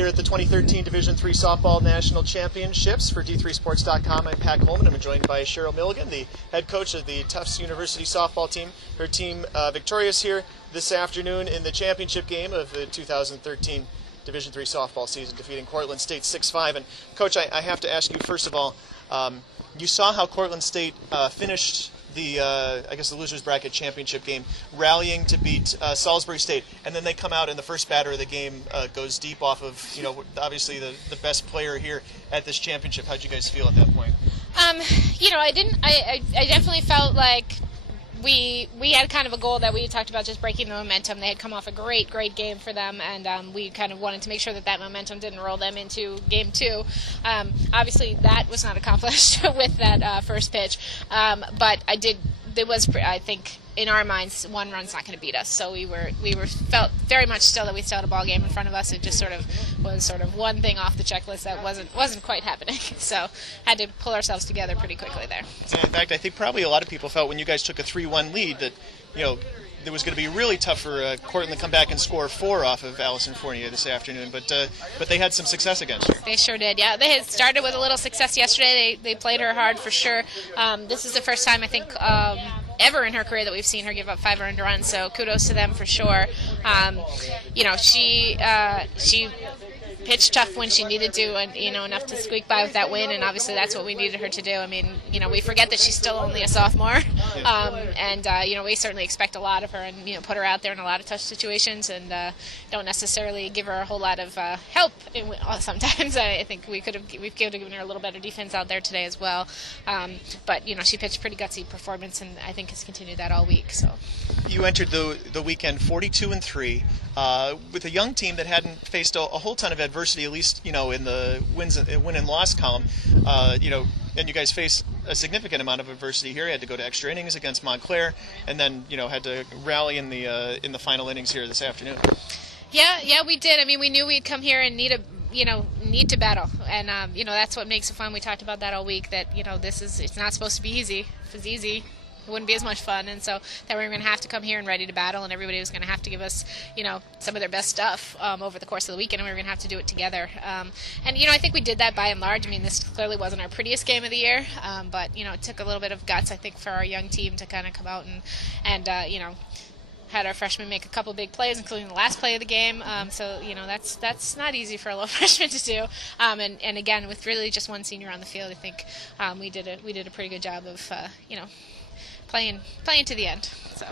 Here at the 2013 Division III Softball National Championships for D3Sports.com, I'm Pat Coleman. I'm joined by Cheryl Milligan, the head coach of the Tufts University softball team. Her team victorious here this afternoon in the championship game of the 2013 Division III softball season, defeating Cortland State 6-5. And Coach, I have to ask you, first of all, you saw how Cortland State finished the losers bracket championship game, rallying to beat Salisbury State, and then they come out and the first batter of the game goes deep off of, obviously the best player here at this championship. How'd you guys feel at that point? I definitely felt like we had kind of a goal that we had talked about, just breaking the momentum. They had come off a great game for them, and we kind of wanted to make sure that momentum didn't roll them into game two. Obviously, that was not accomplished with that first pitch, but I think in our minds, one run's not going to beat us. So we felt very much still that we still had a ball game in front of us. It just was one thing off the checklist that wasn't quite happening. So had to pull ourselves together pretty quickly there. And in fact, I think probably a lot of people felt when you guys took a 3-1 lead that it was going to be really tough for Cortland to come back and score 4 off of Allison Fournier this afternoon, but they had some success against her. They sure did, yeah. They had started with a little success yesterday. They played her hard for sure. This is the first time, I think, ever in her career that we've seen her give up 5 earned runs, so kudos to them for sure. She pitched tough when she needed to, and enough to squeak by with that win, and obviously that's what we needed her to do. I mean, we forget that she's still only a sophomore, and we certainly expect a lot of her, and put her out there in a lot of tough situations, and don't necessarily give her a whole lot of help sometimes. I think we've given her a little better defense out there today as well, but she pitched a pretty gutsy performance, and I think has continued that all week. So you entered the weekend 42-3 with a young team that hadn't faced a whole ton of adversity, at least in the win and loss column. And you guys face a significant amount of adversity here. You had to go to extra innings against Montclair, and then had to rally in the final innings here this afternoon. Yeah, we did. I mean, we knew we'd come here and need to battle, and that's what makes it fun. We talked about that all week. That it's not supposed to be easy. If it was easy, it wouldn't be as much fun, and so that we were going to have to come here and ready to battle, and everybody was going to have to give us, some of their best stuff over the course of the weekend, and we were going to have to do it together. And I think we did that by and large. I mean, this clearly wasn't our prettiest game of the year, but it took a little bit of guts, I think, for our young team to kind of come out and had our freshmen make a couple big plays, including the last play of the game. So that's not easy for a little freshman to do. And again, with really just one senior on the field, I think we did a pretty good job of playing to the end. So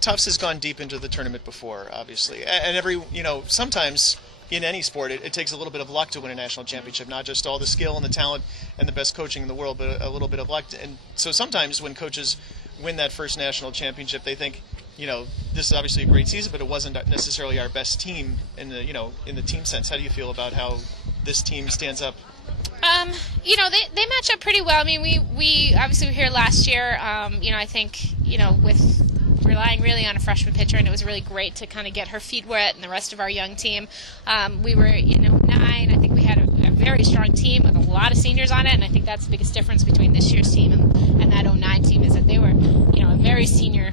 Tufts has gone deep into the tournament before, obviously, and sometimes in any sport it takes a little bit of luck to win a national championship, not just all the skill and the talent and the best coaching in the world, but a little bit of luck. And so sometimes when coaches win that first national championship, they think, this is obviously a great season, but it wasn't necessarily our best team in the team sense. How do you feel about how this team stands up? They match up pretty well. I mean, we obviously were here last year. I think with relying really on a freshman pitcher, and it was really great to kind of get her feet wet and the rest of our young team. We were 9. I think we had a very strong team with a lot of seniors on it, and I think that's the biggest difference between this year's team and that 09 team is that they were a very senior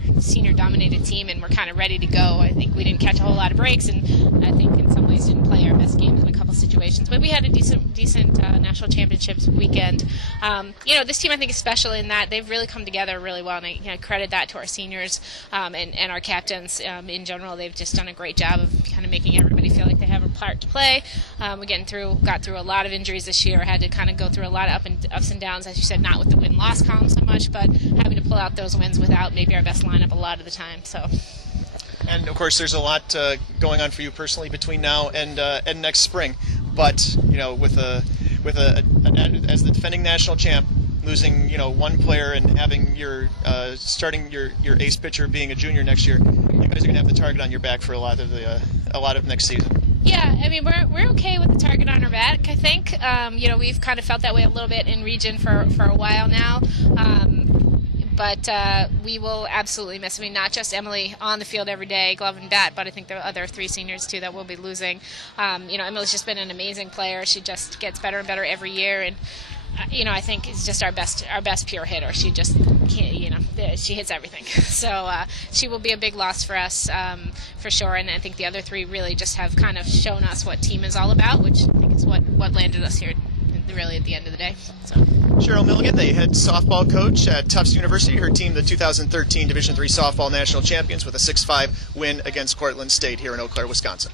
dominated team, and we're kind of ready to go. I think we didn't catch a whole lot of breaks, and I think in some ways didn't play our best games in a couple situations, but we had a decent national championships weekend. This team I think is special in that they've really come together really well, and I credit that to our seniors and our captains in general. They've just done a great job of kind of making everybody feel like they have a part to play. We got through a lot of injuries this year, had to kind of go through a lot of ups and downs, as you said, not with the win-loss column so much, but having to pull out those wins without maybe our best lineup a lot of the time. So. And of course, there's a lot going on for you personally between now and next spring. But with as the defending national champ, losing one player and having your starting your ace pitcher being a junior next year, you guys are gonna have the target on your back for a lot of next season. Yeah, I mean we're okay with the target on our back. I think we've kind of felt that way a little bit in region for a while now. But we will absolutely miss. I mean, not just Emily on the field every day, glove and bat, but I think there are other 3 seniors too that we'll be losing. Emily's just been an amazing player. She just gets better and better every year, and I think is just our best pure hitter. She just she hits everything. So she will be a big loss for us, for sure. And I think the other three really just have kind of shown us what team is all about, which I think is what landed us here really at the end of the day. So. Cheryl Milligan, the head softball coach at Tufts University. Her team, the 2013 Division III softball national champions, with a 6-5 win against Cortland State here in Eau Claire, Wisconsin.